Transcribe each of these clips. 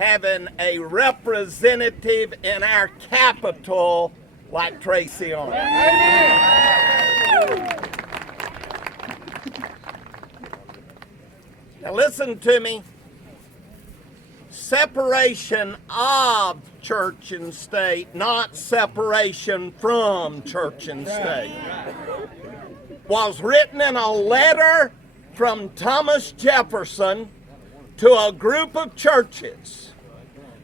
having a representative in our capital like Tracy Arnold. Now listen to me. Separation of church and state, not separation from church and state, was written in a letter from Thomas Jefferson to a group of churches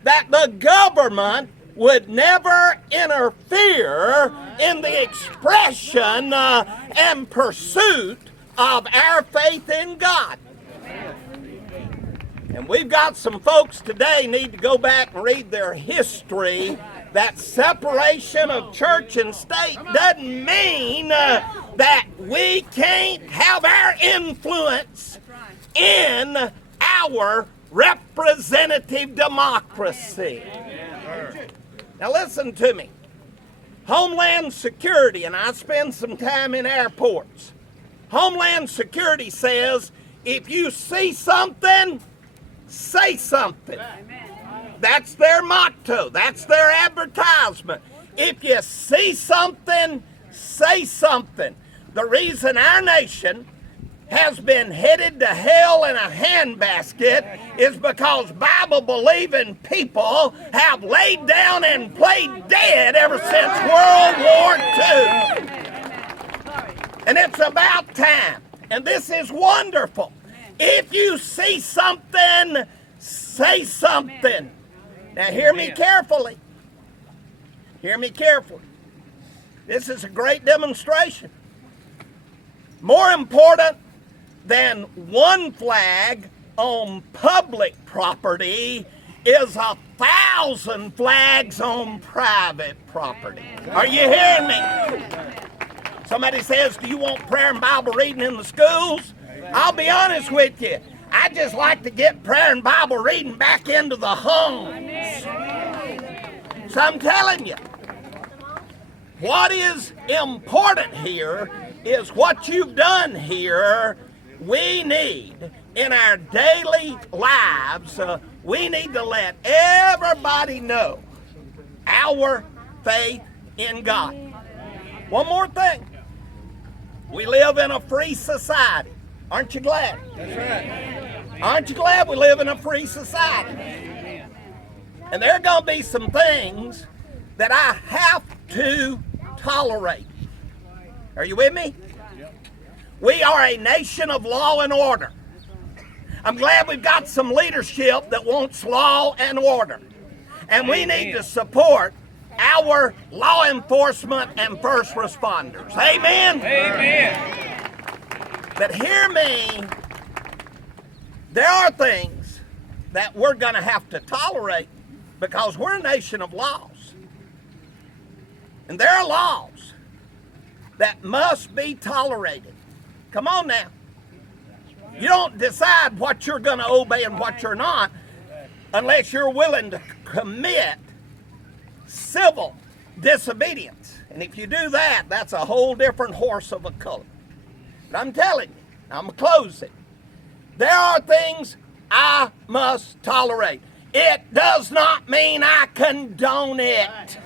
that the government would never interfere in the expression and pursuit of our faith in God. And we've got some folks today need to go back and read their history. That separation of church and state doesn't mean that we can't have our influence in our representative democracy. Now listen to me. Homeland Security, and I spend some time in airports. Homeland Security says if you see something, say something. That's their motto. That's their advertisement. If you see something, say something. The reason our nation has been headed to hell in a handbasket is because Bible-believing people have laid down and played dead ever since World War II. And it's about time. And this is wonderful. If you see something, say something. Now hear me carefully. Hear me carefully. This is a great demonstration. More important than one flag on public property is 1,000 flags on private property. Are you hearing me? Somebody says, do you want prayer and Bible reading in the schools? I'll be honest with you. I just like to get prayer and Bible reading back into the homes. So I'm telling you, what is important here is what you've done here. We need, in our daily lives, we need to let everybody know our faith in God. One more thing. We live in a free society. Aren't you glad? That's right. Aren't you glad we live in a free society? And there are going to be some things that I have to tolerate. Are you with me? We are a nation of law and order. I'm glad we've got some leadership that wants law and order. And we need to support our law enforcement and first responders. Amen? Amen. But hear me, there are things that we're going to have to tolerate because we're a nation of laws. And there are laws that must be tolerated. Come on now. You don't decide what you're going to obey and what you're not unless you're willing to commit civil disobedience. And if you do that, that's a whole different horse of a color. But I'm telling you, I'm closing. There are things I must tolerate. It does not mean I condone it.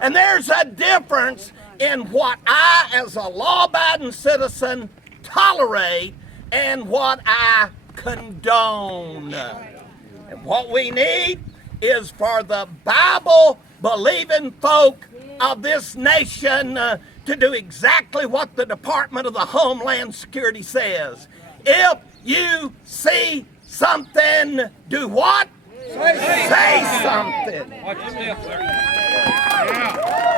And there's a difference in what I, as a law-abiding citizen, tolerate and what I condone. And what we need is for the Bible-believing folk of this nation to do exactly what the Department of the Homeland Security says. If you see something, do what? Say something. Watch your step, sir. Yeah.